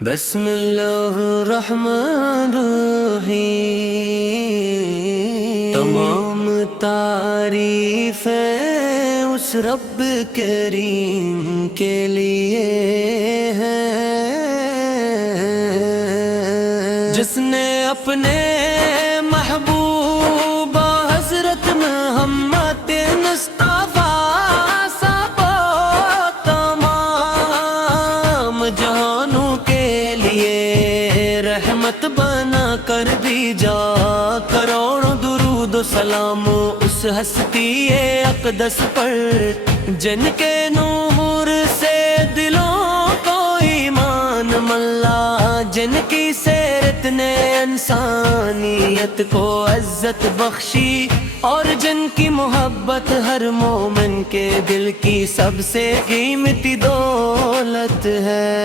بسم اللہ الرحمن الرحیم، تمام تعریفیں اس رب کریم کے لیے ہیں جس نے اپنے محبوب حضرت محمد مصطفیٰ سب تمام جہانوں کے لیے رحمت بنا کر بھیجا۔ کروڑوں درود و سلام اس ہستی اقدس پر جن کے نور سے دلوں کو ایمان ملا، جن کی سیرت نے انسانیت کو عزت بخشی، اور جن کی محبت ہر مومن کے دل کی سب سے قیمتی دولت ہے۔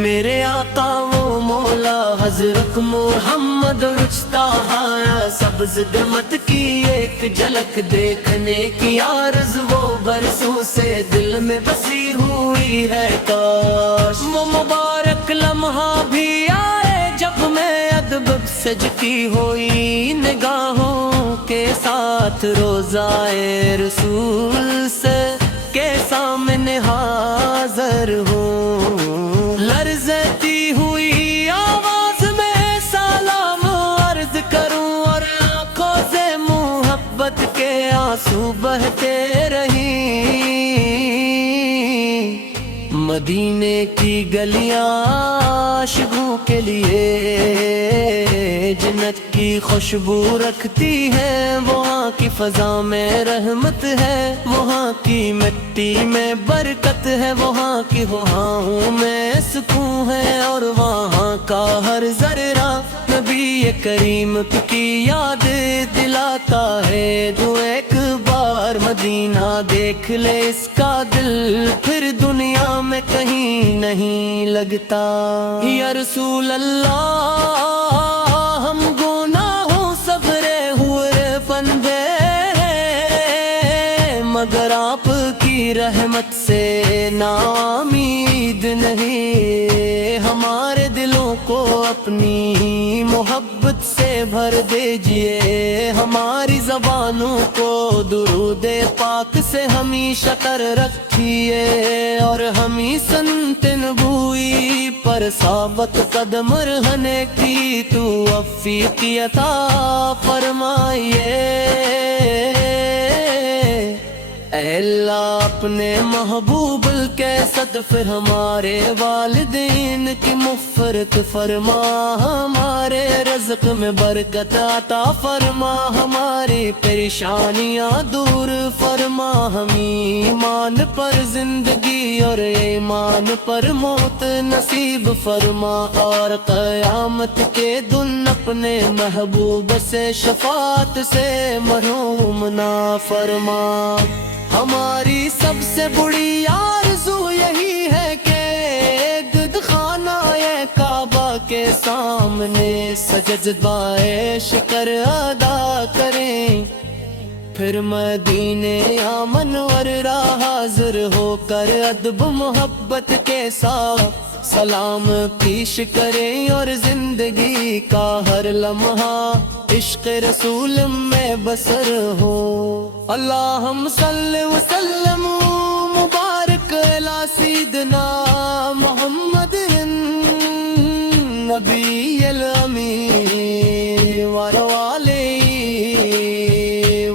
میرے آقا وہ مولا حضرت محمد رچتا ہے سبز دمت کی ایک جھلک دیکھنے کی عرض وہ برسوں سے دل میں بسی ہوئی ہے، کاش وہ مبارک لمحہ بھی آئے جب میں ادب سجتی ہوئی نگاہوں کے ساتھ روضائے رسول سے کے سامنے حاضر ہوں۔ لرزتی ہوئی آواز میں سلام عرض کروں اور آنکھوں سے محبت کے آنسو بہتے رہیں۔ مدینے کی گلیاں عاشقوں کے لیے جنت کی خوشبو رکھتی ہے، وہاں کی فضا میں رحمت ہے، وہاں کی مٹی میں برکت ہے، وہاں کی ہواؤں میں سکون ہے، اور وہاں کا ہر ذرہ نبی کریم کی یاد دلاتا ہے۔ تو ایک بار مدینہ دیکھ لے اس کا دل پھر دنیا میں کہیں نہیں لگتا۔ یا رسول اللہ ہم گناہوں صبرے ہوئے بندے ہیں، مگر آپ کی رحمت سے نا امید نہیں۔ ہمارے دلوں کو اپنی محبت سے بھر دیجئے، ہماری زبانوں کو درود پاک سے ہمیشہ کر رکھیے، اور ہمیں سنت نبوی پر ثابت قدم رہنے کی توفیق عطا فرمائیے۔ اے اللہ اپنے محبوب کے صدقے ہمارے والدین کی مغفرت فرما، ہمارے رزق میں برکت عطا فرما، ہماری پریشانیاں دور فرما، ہمیں ایمان پر زندگی اور ایمان پر موت نصیب فرما، اور قیامت کے دن اپنے محبوب سے شفاعت سے محروم نہ فرما۔ ہماری سب سے بڑی آرزو یہی ہے کہ گد خانہ کعبہ کے سامنے سجدہ شکر ادا کریں، پھر مدینے منور حاضر ہو کر ادب محبت کے ساتھ سلام پیش کریں، اور زندگی کا ہر لمحہ عشق رسول میں بسر ہو۔ اللہم صلی وسلم مبارک علی سیدنا محمد نبی الامی وآلہ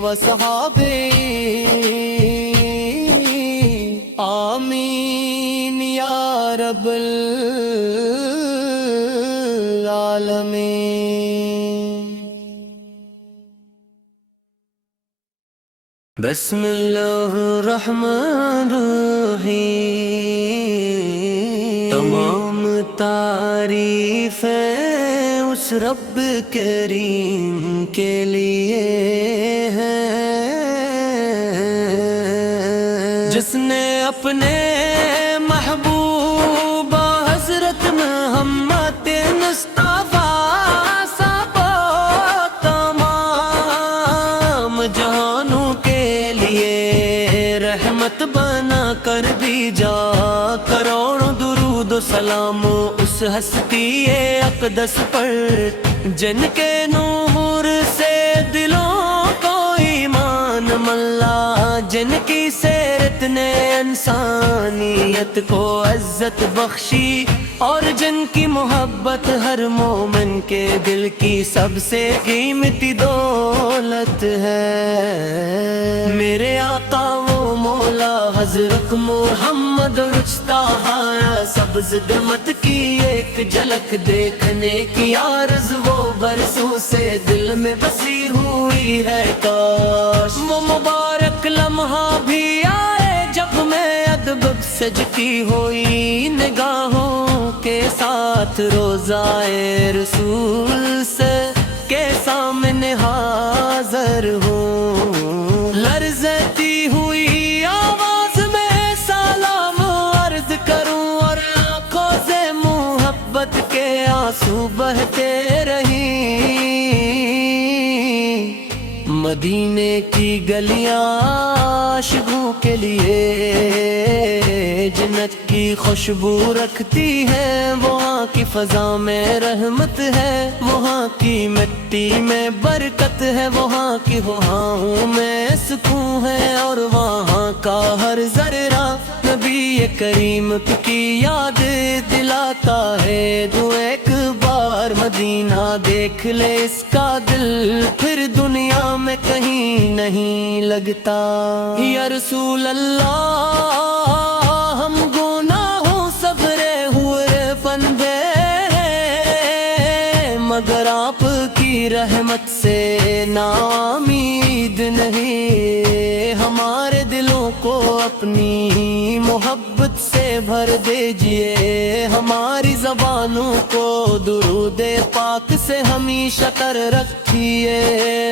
وصحبہ آمین یا رب العالمین۔ بسم اللہ الرحمن الرحیم، تمام تعریفیں اس رب کریم کے لیے ہیں جس نے اپنے محبوب حضرت محمد مصطفیٰ سب تمام جہانوں کے لیے رحمت بنا کر بھیجا۔ کروڑوں درود و سلام اس ہستی اقدس پر، جن کے نور سے دلوں کو ایمان ملا، جن کی سیرت نے انسانیت کو عزت بخشی، اور جن کی محبت ہر مومن کے دل کی سب سے قیمتی دولت ہے۔ میرے آقا وہ مولا حضرت محمد رچتا ہے، سبز دمت کی ایک جھلک دیکھنے کی عارض وہ برسوں سے دل میں بسی ہوئی ہے، کاش وہ مبارک لمحہ بھی آئے جب میں ادب سجتی ہوئی نگاہوں کے ساتھ روضائے رسول سے کے سامنے حاضر ہوں، لرزتی ہوئی آواز میں سلام عرض کروں، اور آنکھوں سے محبت کے آنسو بہتے رہیں۔ مدینے کی گلیاں عاشقوں کے لیے جنت کی خوشبو رکھتی ہے، وہاں کی فضا میں رحمت ہے، وہاں کی مٹی میں برکت ہے، وہاں کی ہواؤں میں سکون ہے، اور وہاں کا ہر ذرہ نبی کریم کی یاد دلاتا ہے۔ تو ایک بار مدینہ دیکھ لے اس کا دل، پھر دنیا میں کہیں نہیں لگتا۔ یا رسول اللہ ہم گناہوں سبرے ہوئے بندے، مگر آپ کی رحمت سے نا امید نہیں، ہمارے دلوں کو اپنی محبت سے بھر دیجئے، ہماری زبانوں کو درود پاک سے ہمیشہ کر رکھیے،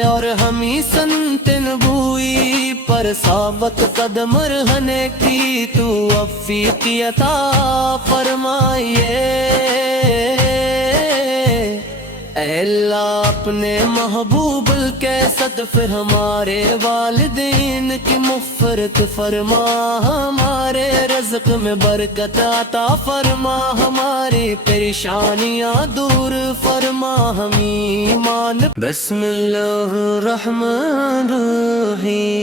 اور ہمیں سنت نبوی پر ثابت قدم رہنے کی توفیق عطا فرمائیے۔ اے اللہ اپنے محبوب کے صدقے ہمارے والدین کی مغفرت فرما، ہمارے رزق میں برکت عطا فرما، ہماری پریشانیاں دور فرما، ہمیں ایمان۔ بسم اللہ الرحمن الرحیم۔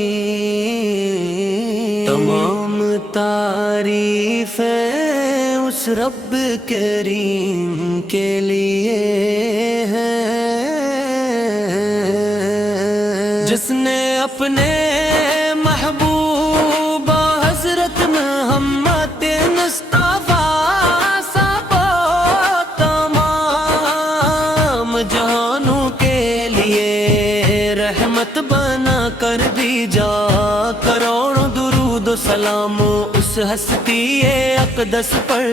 تمام تعریفیں اس رب کریم کے لیے جس نے اپنے محبوب حضرت محمد مصطفیٰ سب تمام جہانوں کے لیے رحمت بنا کر بھیجا، کروڑوں درود و سلام اس ہستی اقدس پر،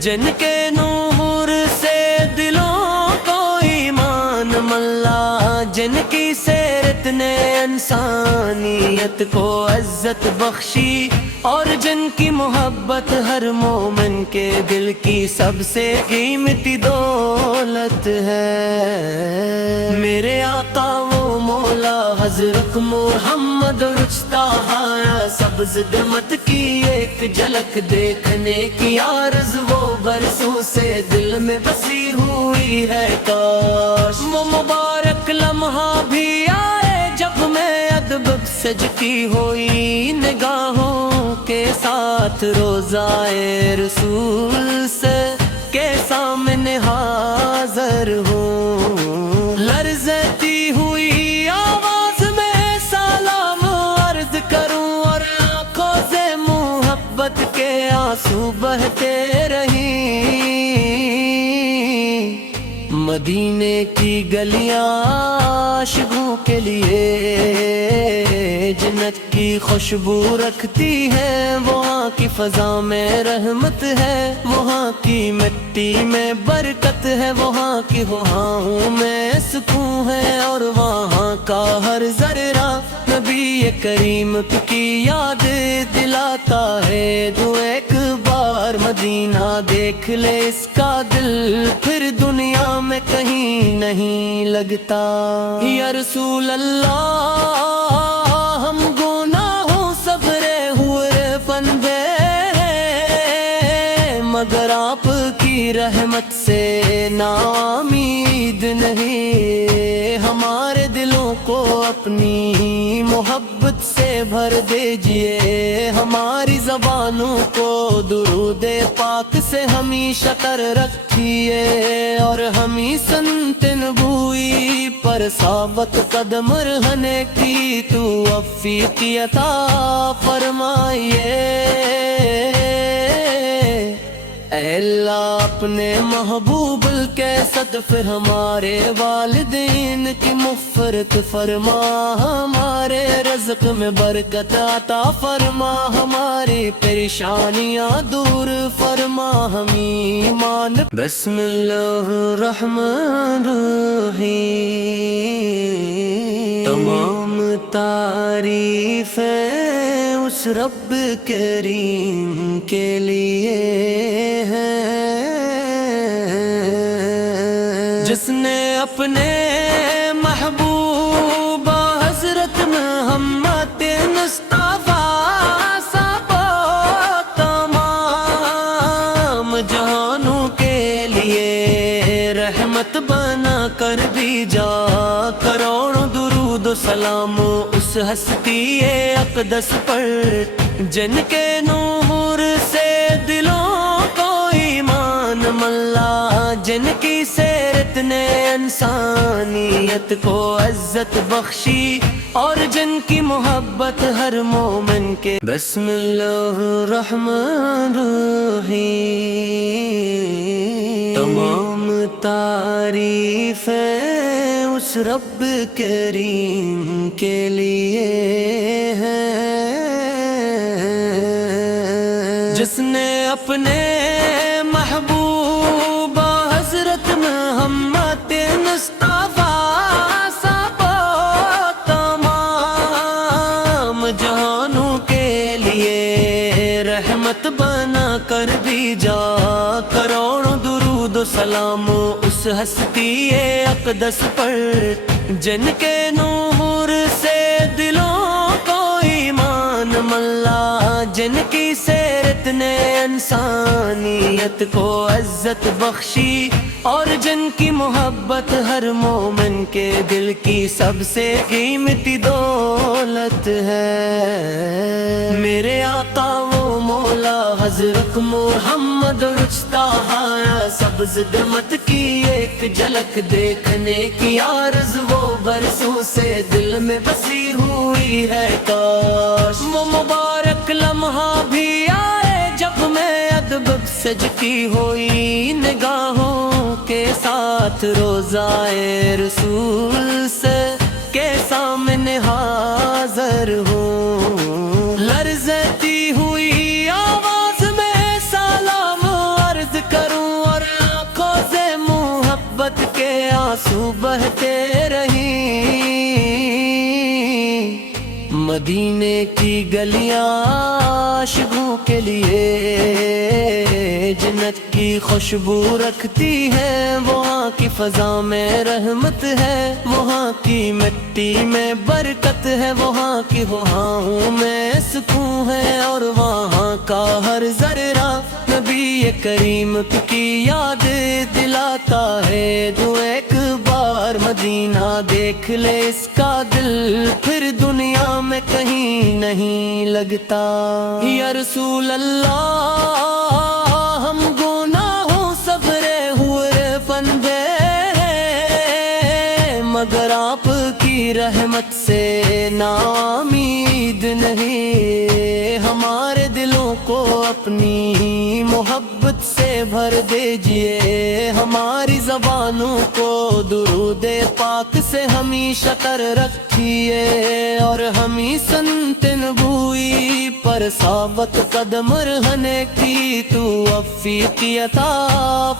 جن کے نور سے دلوں کو ایمان ملا، جن کی سیرت نے انسانیت کو عزت بخشی، اور جن کی محبت ہر مومن کے دل کی سب سے قیمتی دولت ہے۔ میرے آقا وہ مولا حضرت محمد رچتا ہے، سبز دمت کی ایک جھلک دیکھنے کی عارض وہ برسوں سے دل میں بسی ہوئی ہے، کاش وہ مبارک لمحہ بھی آئے جب میں ادب سجتی ہوئی نگاہوں کے ساتھ روضائے رسول سے کے سامنے حاضر ہوں، لرزتی ہوئی آواز میں سلام عرض کروں، اور آنکھوں سے محبت کے آنسو بہتے رہیں۔ مدینے کی گلیاں عاشقوں کے لیے جنت کی خوشبو رکھتی ہے، وہاں کی فضا میں رحمت ہے، وہاں کی مٹی میں برکت ہے، وہاں کی ہواؤں میں سکون ہے، اور وہاں کا ہر ذرہ نبی کریم کی یاد دلاتا ہے۔ تو ایک بار مدینہ دیکھ لے اس کا دل، پھر دنیا میں کہیں نہیں لگتا۔ یا رسول اللہ ہم گناہوں سبرے ہوئے بندے، مگر آپ کی رحمت سے ناامید نہیں، ہمارے دلوں کو اپنی محبت سے بھر دیجئے، ہماری زبانوں کو درود پاک سے ہمیشہ کر رکھیے، اور ہمیں سنت نبوی پر ثابت قدم رہنے کی توفیق عطا فرمائیے۔ اے اللہ اپنے محبوب کے صدقے ہمارے والدین کی مغفرت فرما، ہمارے رزق میں برکت عطا فرما، ہماری پریشانیاں دور فرما، ہمیں ایمان۔ بسم اللہ الرحمن الرحیم۔ تمام تعریفیں اس رب کریم کے لیے جس نے اپنے محبوب حضرت محمد مصطفیٰ سب تمام جہانوں کے لیے رحمت بنا کر بھیجا، کروڑوں درود و سلام اس ہستی اقدس پر جن کے نور سے دلوں کو ایمان ملا، جن کی سیرت نے انسانیت کو عزت بخشی، اور جن کی محبت ہر مومن کے۔ بسم اللہ الرحمن الرحیم۔ تمام تعریفیں اس رب کریم کے لیے جس نے اپنے محبوب حضرت محمد مصطفیٰ سب تمام جہانوں کے لیے رحمت بنا کر بھیجا، کروڑوں درود و سلام اس ہستی اقدس پر جن کے نور سے دلوں کو ایمان ملا، جن کی سیرت نے انسانیت کو عزت بخشی، اور جن کی محبت ہر مومن کے دل کی سب سے قیمتی دولت ہے۔ میرے آقا و مولا حضرت محمد رچتا ہے سبز دمت کی ایک جھلک دیکھنے کی عرض وہ برسوں سے دل میں بسی ہوئی ہے، کاش وہ مبارک لمحہ بھی آئے جب میں ادب سجتی ہوئی نگاہوں کے ساتھ روضائے رسول سے کے سامنے حاضر ہوں، لرزتی ہوئی آواز میں سلام عرض کروں، اور آنکھوں سے محبت کے آنسو بہتے رہیں۔ مدینے کی گلیاں عاشقوں کے لیے جنت کی خوشبو رکھتی ہے، وہاں کی فضا میں رحمت ہے، وہاں کی مٹی میں برکت ہے، وہاں کی ہواؤں میں سکون ہے، اور وہاں کا ہر ذرہ نبی کریم کی یاد دلاتا ہے۔ جو ایک بار مدینہ دیکھ لے اس کا دل پھر دنیا میں کہیں نہیں لگتا۔ یا رسول اللہ ہم گناہوں سبرے ہوئے بندے، مگر آپ کی رحمت سے ناامید نہیں، ہمارے دلوں کو اپنی محبت سے بھر دیجئے، ہماری زبانوں کو درود پاک سے ہمیشہ کر رکھیے، اور ہمیں سنت نبوی پر ثابت قدم رہنے کی توفیق عطا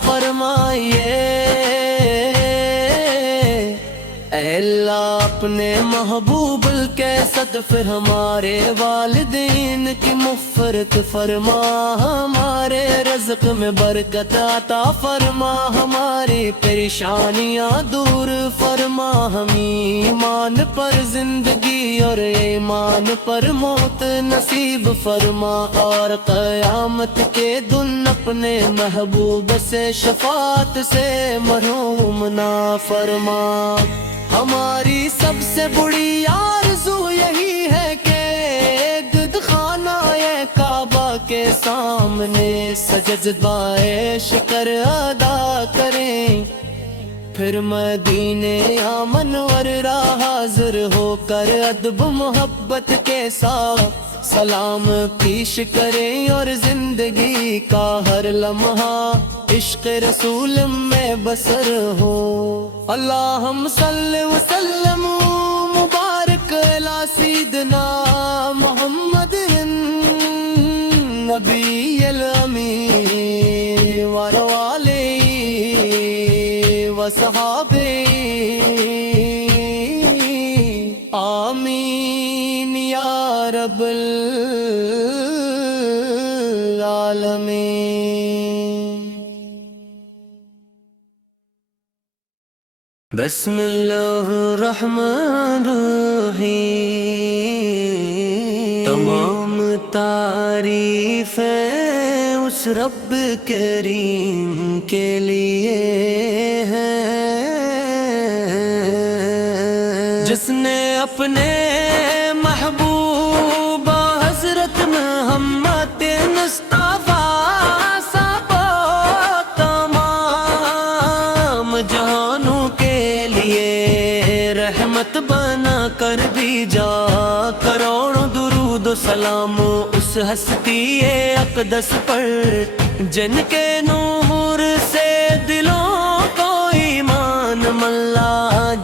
فرمائیے۔ اے اللہ اپنے محبوب کے صدقے ہمارے والدین کی مغفرت فرما، ہمارے رزق میں برکت عطا فرما، ہماری پریشانیاں دور فرما، ہم ایمان پر زندگی اور ایمان پر موت نصیب فرما، اور قیامت کے دن اپنے محبوب سے شفاعت سے محروم نہ فرما۔ ہماری سب سے بڑی آرزو یہی ہے کہ عقد خانہ کعبہ کے سامنے سجدہ شکر ادا کریں، پھر مدینے منور راہ حاضر ہو کر ادب محبت کے ساتھ سلام پیش کریں، اور زندگی کا ہر لمحہ عشق رسول میں بسر ہو۔ اللہم صلی وسلم مبارک علی سیدنا محمد نبی الامی وآلہ وصحبہ آمین یا رب العالمین۔ بسم اللہ الرحمن الرحیم، تمام تعریفیں اس رب کریم کے لیے ہیں جس نے اپنے محبوب حضرت محمد مصطفیٰ سب تمام جہانوں کے لیے رحمت بنا کر بھیجا، کروڑوں درود و سلام اس ہستی اقدس پر جن کے نور سے دلوں کو ایمان ملا،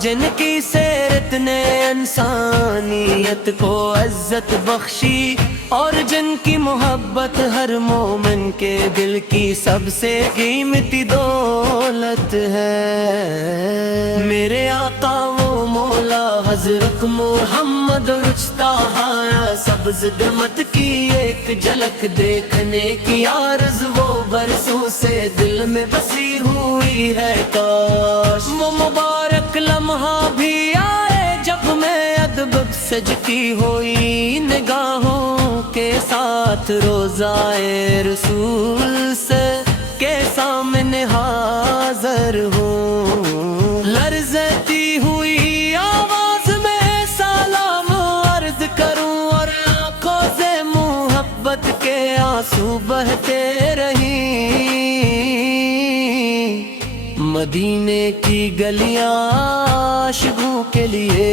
جن کی سیرت نے انسانیت کو عزت بخشی، اور جن کی محبت ہر مومن کے دل کی سب سے قیمتی دولت ہے۔ میرے آقا و مولا حضرت محمد رچتا ہے سبز دمت کی ایک جھلک دیکھنے کی عرض وہ برسوں سے دل میں بسی ہوئی ہے، کاش وہ مبارک لمحہ بھی آئے جب میں ادب سجتی ہوئی نگاہوں کے ساتھ روضائے رسول سے کے سامنے حاضر ہوں، لرزتی ہوئی آواز میں سلام عرض کروں، اور آنکھوں سے محبت کے آنسو بہتے رہیں۔ مدینے کی گلیاں عاشقوں کے لیے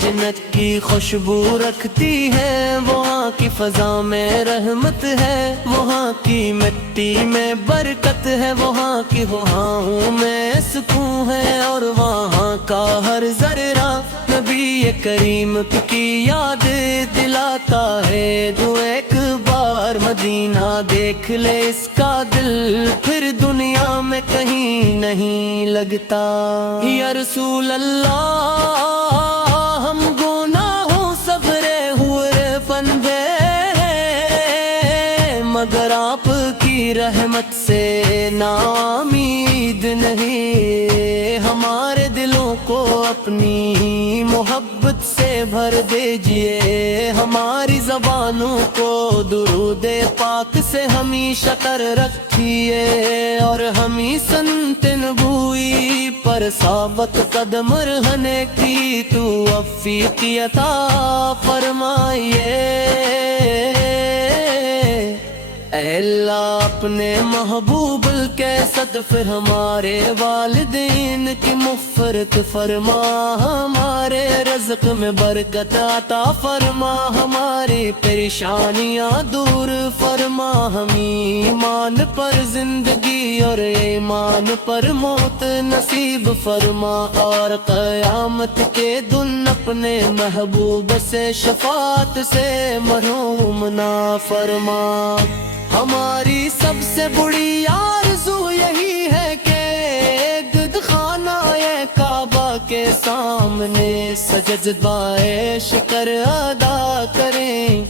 جنت کی خوشبو رکھتی ہے، وہاں کی فضا میں رحمت ہے، وہاں کی مٹی میں برکت ہے، وہاں کی ہواؤں میں سکون ہے، اور وہاں کا ہر ذرہ نبی کریم کی یاد دلاتا ہے۔ جو ایک بار مدینہ دیکھ لے اس کا دل پھر دنیا میں کہیں نہیں لگتا۔ یا رسول اللہ ہم گناہوں سبرے ہوئے بندے ہیں، مگر آپ کی رحمت سے ناامید نہیں، ہمارے دلوں کو اپنی محبت سے بھر دیجئے، ہماری زبانوں کو درود پاک سے ہمیشہ کر رکھیے، اور ہمیں سنت نبوی پر ثابت قدم رہنے کی تو توفیق عطا فرمائیے۔ اے اللہ اپنے محبوب کے صدقے ہمارے والدین کی مغفرت فرما، ہمارے رزق میں برکت عطا فرما، ہماری پریشانیاں دور فرما، ہم ایمان پر زندگی اور ایمان پر موت نصیب فرما، اور قیامت کے دن اپنے محبوب سے شفاعت سے محروم نہ فرما۔ ہماری سب سے بڑی آرزو یہی ہے کہ عقد خانہ کعبہ سامنے سجدہ شکر ادا کریں،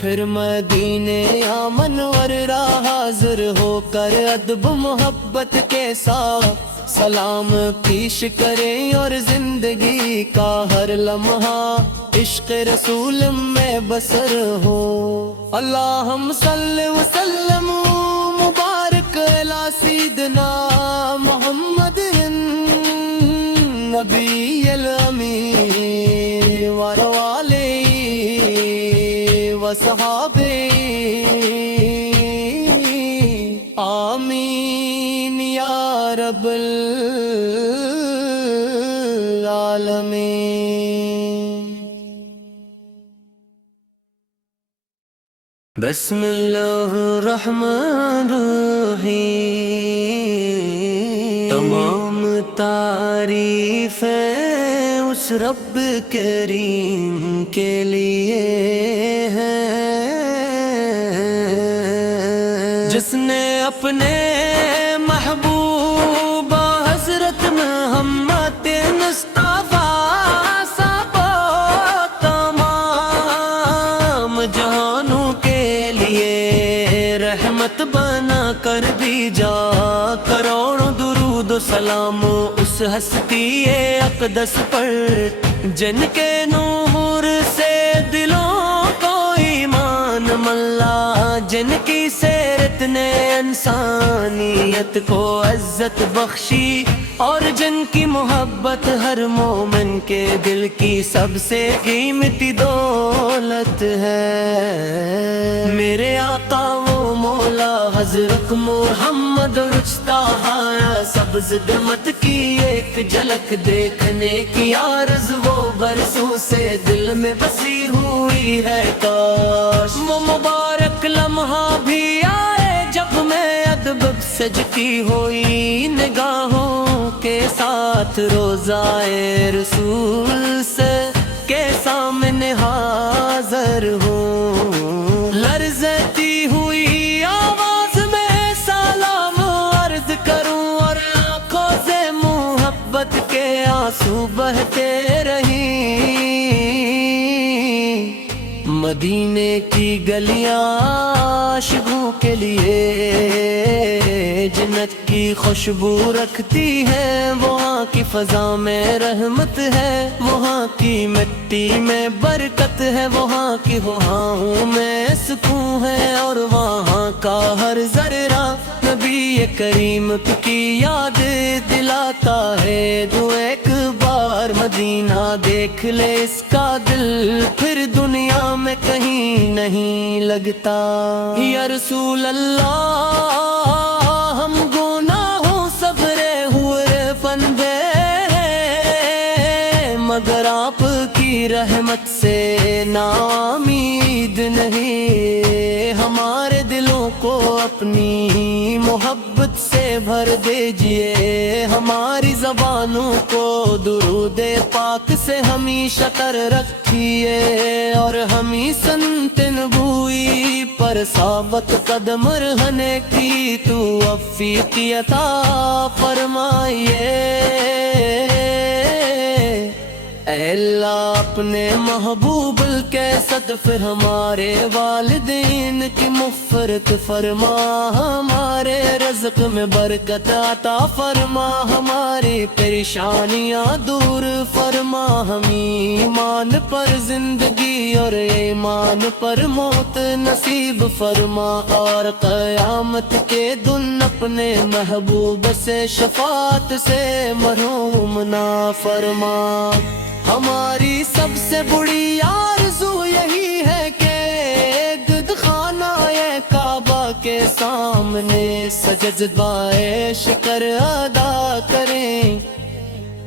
پھر مدینے یا منور راہ حاضر ہو کر ادب محبت کے ساتھ سلام پیش کریں، اور زندگی کا ہر لمحہ عشق رسول میں بسر ہو۔ اللہم صلی وسلم مبارک علی سیدنا محمد نبی الامی وآلہ وصحبہ آمین یا رب العالمین۔ بسم اللہ الرحمن الرحیم، تمام تعریفیں اس رب کریم کے لیے ہیں جس نے اپنے محبوبہ حضرت محمد مصطفیٰ سب تمام جہانوں کے لیے رحمت بنا کر بھیجا، کروڑوں درود و سلام اس ہستی اقدس پر جن کے نور سے دلوں کو ایمان ملا، جن کی سیرت نے انسانیت کو عزت بخشی، اور جن کی محبت ہر مومن کے دل کی سب سے قیمتی دولت ہے۔ میرے آقا و مولا حضرت محمد رچتا ہے سبز دمت کی ایک جھلک دیکھنے کی عرض وہ برسوں سے دل میں بسی ہوئی ہے، کاش وہ مبارک لمحہ بھی آئے جب میں ادب سجتی ہوئی نگاہوں کے ساتھ روضائے رسول سے کے سامنے حاضر ہوں، لرزتی ہوئی آواز میں سلام عرض کروں، اور آنکھوں سے محبت کے آنسو بہتے رہیں۔ مدینے کی گلیاں عاشقوں کے لیے جنت کی خوشبو رکھتی ہے، وہاں کی فضا میں رحمت ہے، وہاں کی مٹی میں برکت ہے، وہاں کی ہواؤں میں سکون ہے، اور وہاں کا ہر ذرہ نبی کریم کی یاد دلاتا ہے۔ جو ایک بار مدینہ دیکھ لے اس کا دل پھر دنیا میں کہیں نہیں لگتا۔ یا رسول اللہ ہم گناہوں صبرے ہوئے بندے، مگر آپ کی رحمت سے ناامید نہیں، ہمارے دلوں کو اپنی محبت سے بھر دیجئے، ہماری زبانوں کو درود پاک سے ہمیشہ تر رکھیے، اور ہمیں سنت نبوی پر ثابت قدم رہنے کی توفیق عطا فرمائیے۔ اے اللہ اپنے محبوب کے صدقے ہمارے والدین کی مغفرت فرما، ہمارے رزق میں برکت عطا فرما، ہماری پریشانیاں دور فرما، ہم ایمان پر زندگی اور ایمان پر موت نصیب فرما، اور قیامت کے دن اپنے محبوب سے شفاعت سے محروم نہ فرما۔ ہماری سب سے بڑی آرزو یہی ہے کہ گد خانہ کعبہ کے سامنے سجدہ شکر ادا کریں،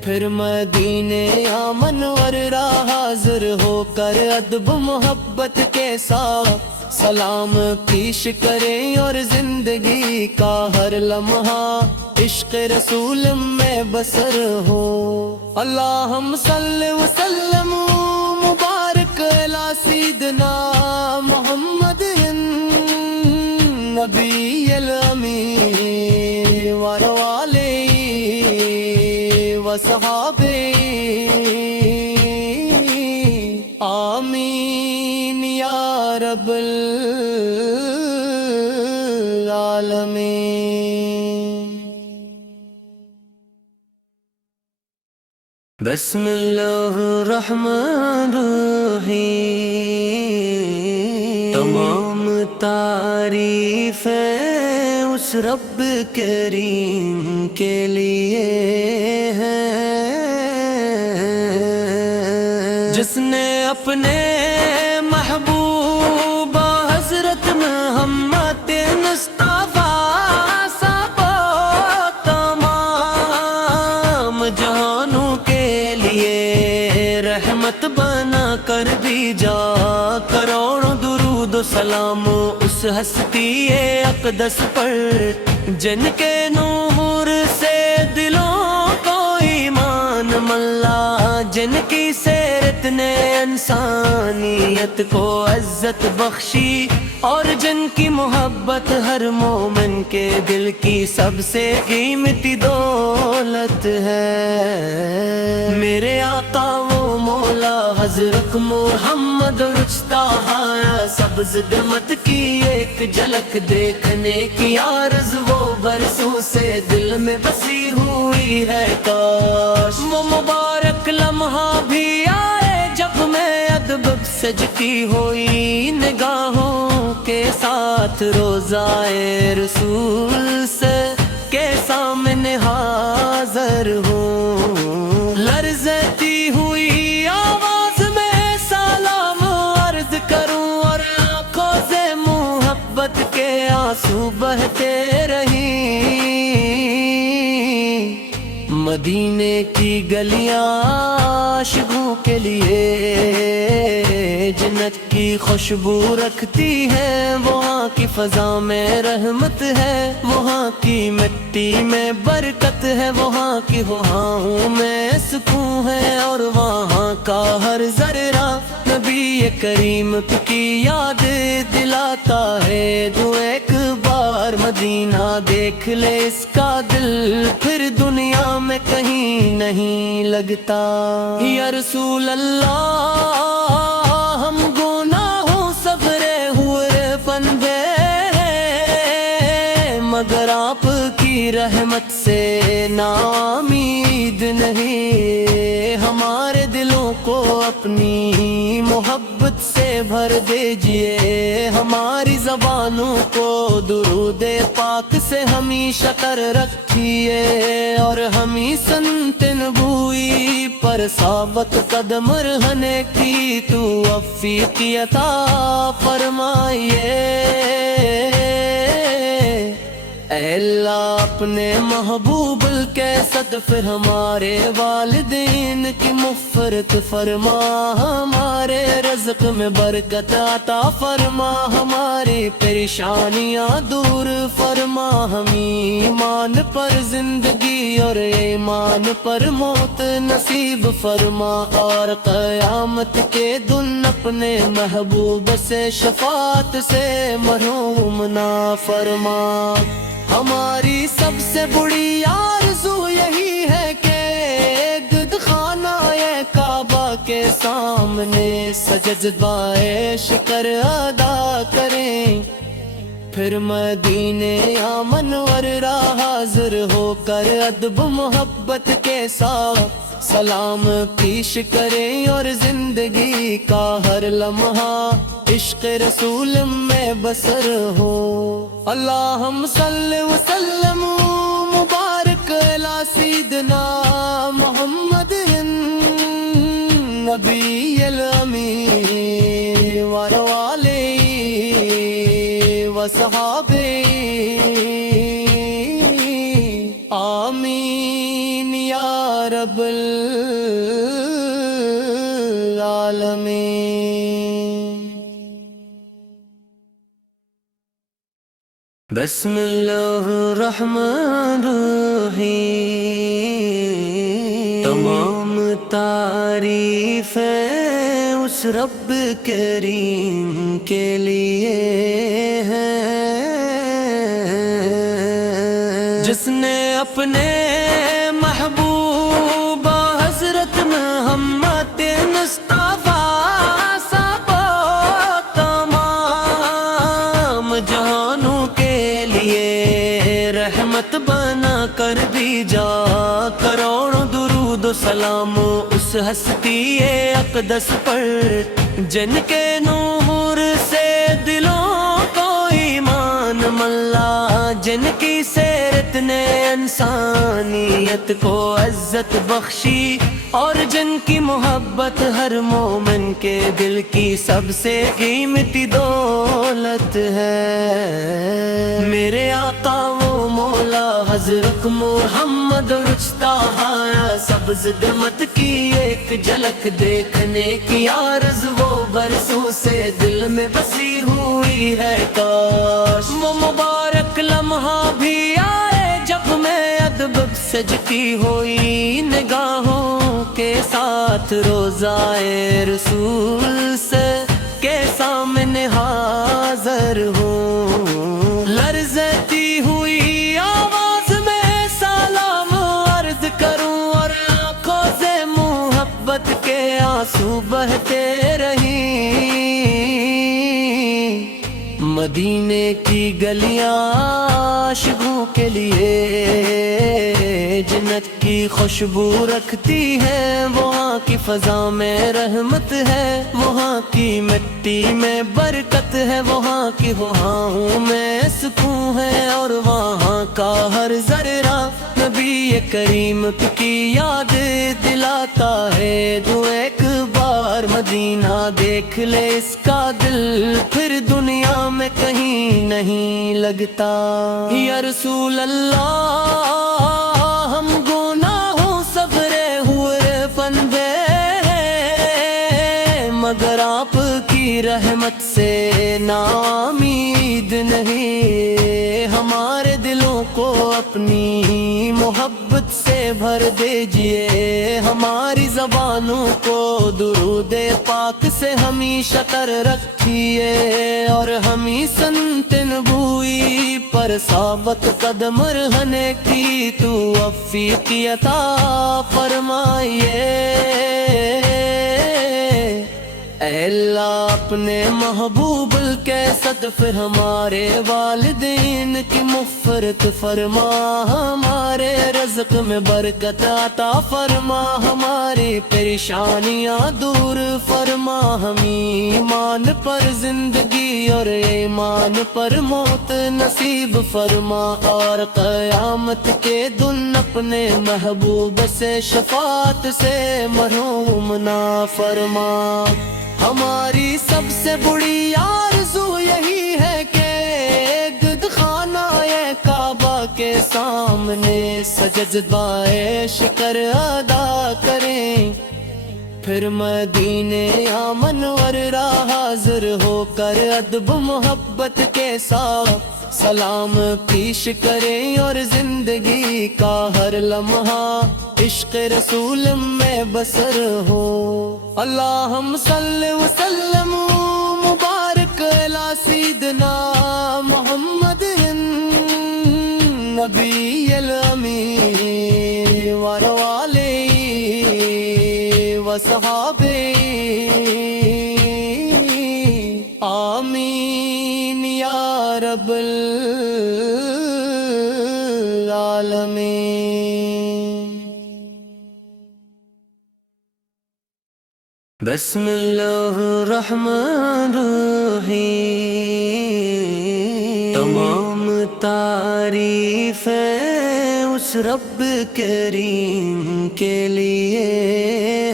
پھر مدینے یا منور راہ حاضر ہو کر ادب محبت کے ساتھ سلام پیش کریں، اور زندگی کا ہر لمحہ عشق رسول میں بسر ہو۔ اللہم صلی وسلم مبارک علی سیدنا محمد نبی الامی وآلہ وصحبہ بسم اللہ الرحمن الرحیم، تمام تعریفیں اس رب کریم کے لیے ہیں جس نے اپنے محبوبہ حضرت محمد مصطفیٰ سب تمام جہانوں کے لیے رحمت بنا کر بھیجا۔ کروڑوں درود و سلام اس ہستی اقدس پر جن کے نور سے دلوں کو ایمان ملا، جن کی سیرت نے انسانیت کو عزت بخشی، اور جن کی محبت ہر مومن کے دل کی سب سے قیمتی دولت ہے۔ میرے آقا وہ مولا حضرت محمد رچتا ہے سبز دمت کی ایک جھلک دیکھنے کی عرض وہ برسوں سے دل میں بسی ہوئی ہے، کاش وہ مبارک لمحہ بھی آئے جب میں ادب سجتی ہوئی نگاہوں کے ساتھ روضائے رسول سے کے سامنے حاضر ہوں۔ لرزتی ہوئی آواز میں سلام عرض کروں اور آنکھوں سے محبت کے آنسو بہتے رہیں۔ مدینے کی گلیاں عاشقوں کے لیے جنت کی خوشبو رکھتی ہے، وہاں کی فضا میں رحمت ہے، وہاں کی مٹی میں برکت ہے، وہاں کی ہواؤں میں سکون ہے، اور وہاں کا ہر ذرہ نبی کریم کی یاد دلاتا ہے۔ جو ایک بار مدینہ دیکھ لے اس کا دل پھر دنیا میں کہیں نہیں لگتا۔ یا رسول اللہ ہم گناہوں سبرے ہوئے بندے مگر آپ کی رحمت سے ناامید نہیں، ہمارے دلوں کو اپنی محبت سے بھر دیجئے، ہماری زبانوں کو درود پاک سے ہمیشہ کر رکھیے، اور ہمیں سنت نبوی پر ثابت قدم رہنے کی توفیق عطا فرمائیے۔ اے اللہ اپنے محبوب کے صدقے ہمارے والدین کی مغفرت فرما، ہمارے رزق میں برکت عطا فرما، ہماری پریشانیاں دور فرما، ہم ایمان پر زندگی اور ایمان پر موت نصیب فرما، اور قیامت کے دن اپنے محبوب سے شفاعت سے محروم نہ فرما۔ ہماری سب سے بڑی آرزو یہی ہے کہ گد خانہ کعبہ کے سامنے سجدہ شکر ادا کریں، پھر مدینے منور راہ حاضر ہو کر ادب محبت کے ساتھ سلام پیش کریں، اور زندگی کا ہر لمحہ عشق رسول میں بسر ہو۔ اللہم صلی وسلم مبارک علی سیدنا محمد نبی الامین وآلہ وصحبہ آمین یا رب العالمین۔ بسم اللہ الرحمن الرحیم، تمام تعریفیں اس رب کریم کے لیے ہیں جس نے اپنے محبوبہ حضرت محمد مصطفیٰ سب تمام جہانوں کے لیے رحمت بنا کر بھیجا۔ کروڑوں درود و سلام اس ہستی اقدس پر، جن کے نور سے دلوں کو ایمان ملا، جن کی سیرت نے انسانیت کو عزت بخشی، اور جن کی محبت ہر مومن کے دل کی سب سے قیمتی دولت ہے۔ میرے آقا وہ مولا حضرت محمد رچتا ہے، سبز دمت کی ایک جھلک دیکھنے کی عرض وہ برسوں سے دل میں بسی ہوئی ہے، کاش وہ مبارک لمحہ بھی آئے جب میں ادب سجتی ہوئی نگاہوں کے ساتھ روضائے رسول سے کے سامنے حاضر ہوں، لرزتی ہوئی آواز میں سلام عرض کروں، اور آنکھوں سے محبت کے آنسو بہتے رہیں۔ مدینے کی گلیاں عاشقوں کے لیے جنت کی خوشبو رکھتی ہے، وہاں کی فضا میں رحمت ہے، وہاں کی مٹی میں برکت ہے، وہاں کی ہواؤں میں سکون ہے، اور وہاں کا ہر ذرہ نبی کریم کی یاد دلاتا ہے۔ جو ایک بار مدینہ دیکھ لے اس کا دل پھر دنیا میں کہیں نہیں لگتا۔ یا رسول اللہ ہم گناہوں سبرے ہوئے فندے، مگر آپ کی رحمت سے ناامید نہیں، ہمارے دلوں کو اپنی محبت سے بھر دیجئے، ہماری زبانوں کو درود پاک سے ہمیشہ تر رکھیے، اور ہمیں سنت نبوی پر ثابت قدم رہنے کی توفیق عطا فرمائیے۔ اے اللہ اپنے محبوب کے صدقے ہمارے والدین کی مغفرت فرما، ہمارے رزق میں برکت عطا فرما، ہماری پریشانیاں دور فرما، ہمیں ایمان پر زندگی اور ایمان پر موت نصیب فرما، اور قیامت کے دن اپنے محبوب سے شفاعت سے محروم نہ فرما۔ ہماری سب سے بڑی آرزو یہی ہے کہ گد خانہ کعبہ کے سامنے سجدہ شکر ادا کریں، پھر مدینے منور راہ حاضر ہو کر ادب محبت کے ساتھ سلام پیش کریں، اور زندگی کا ہر لمحہ عشق رسول میں بسر ہو۔ اللہم صلی وسلم مبارک علی سیدنا محمد نبی الامی وآلہ وصحبہ آمین یا رب العالمین۔ بسم اللہ الرحمن الرحیم، تمام تعریفیں اس رب کریم کے لیے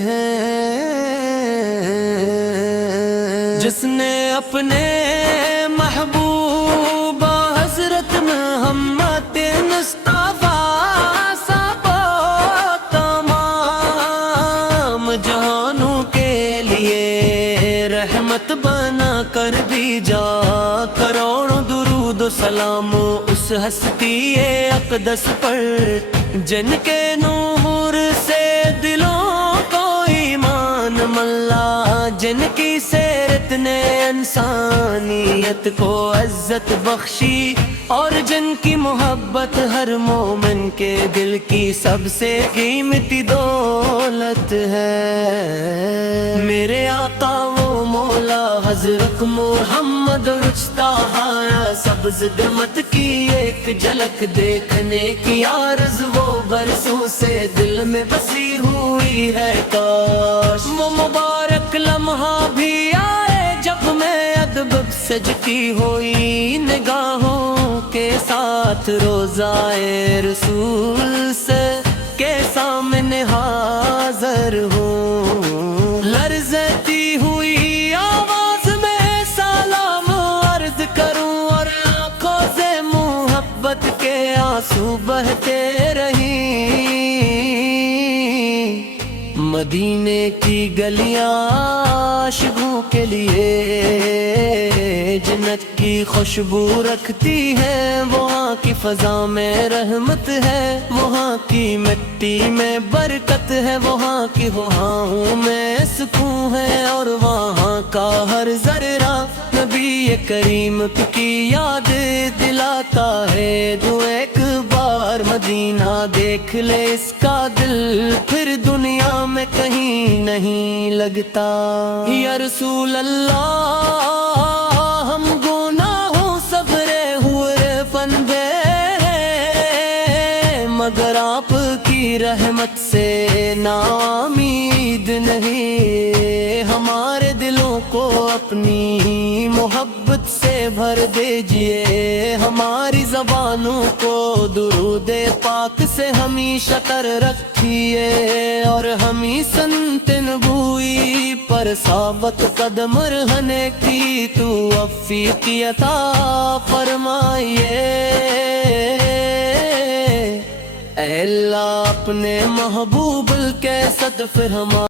ہیں جس نے اپنے محبوب حضرت محمد مصطفیٰ سب تمام جہانوں کے لیے رحمت بنا کر بھیجا، کروڑوں درود و سلام اس ہستی اقدس پر، جن کے نور سے دلوں کو ایمان ملا، جن کی سیرت نے انسانیت کو عزت بخشی، اور جن کی محبت ہر مومن کے دل کی سب سے قیمتی دولت ہے۔ میرے آقا وہ مولا حضرت محمد رچتا ہایا سبز دمت کی ایک جھلک دیکھنے کی عرض وہ برسوں سے دل میں بسی ہوئی ہے کاش وہ مبارک لمحہ بھی آئے جب میں ادب سجتی ہوئی نگاہوں کے ساتھ روضائے رسول سے کے سامنے حاضر ہوں، لرزتی ہوئی آواز میں سلام عرض کروں اور آنکھوں سے محبت کے آنسو بہتے رہیں۔ مدینے کی گلیاں عاشقوں کے لیے جنت کی خوشبو رکھتی ہے، وہاں کی فضا میں رحمت ہے، وہاں کی مٹی میں برکت ہے، وہاں کی ہواؤں میں سکون ہے، اور وہاں کا ہر ذرہ نبی کریم کی یاد دلاتا ہے۔ جو ایک بار مدینہ دیکھ لے اس کا دل پھر دنیا میں کہیں نہیں لگتا۔ یا رسول اللہ ہم گناہوں صبرے ہوئے فندے مگر آپ کی رحمت سے ناامید نہیں، ہمارے دلوں کو اپنی محبت سے بھر دیجئے، ہماری زبانوں کو درود پاک سے ہمیشہ کر رکھیے، اور ہمیں سنت نبوی پر ثابت قدم رہنے کی توفیق عطا فرمائیے۔ اے اللہ اپنے محبوب کے صدقے ہمارے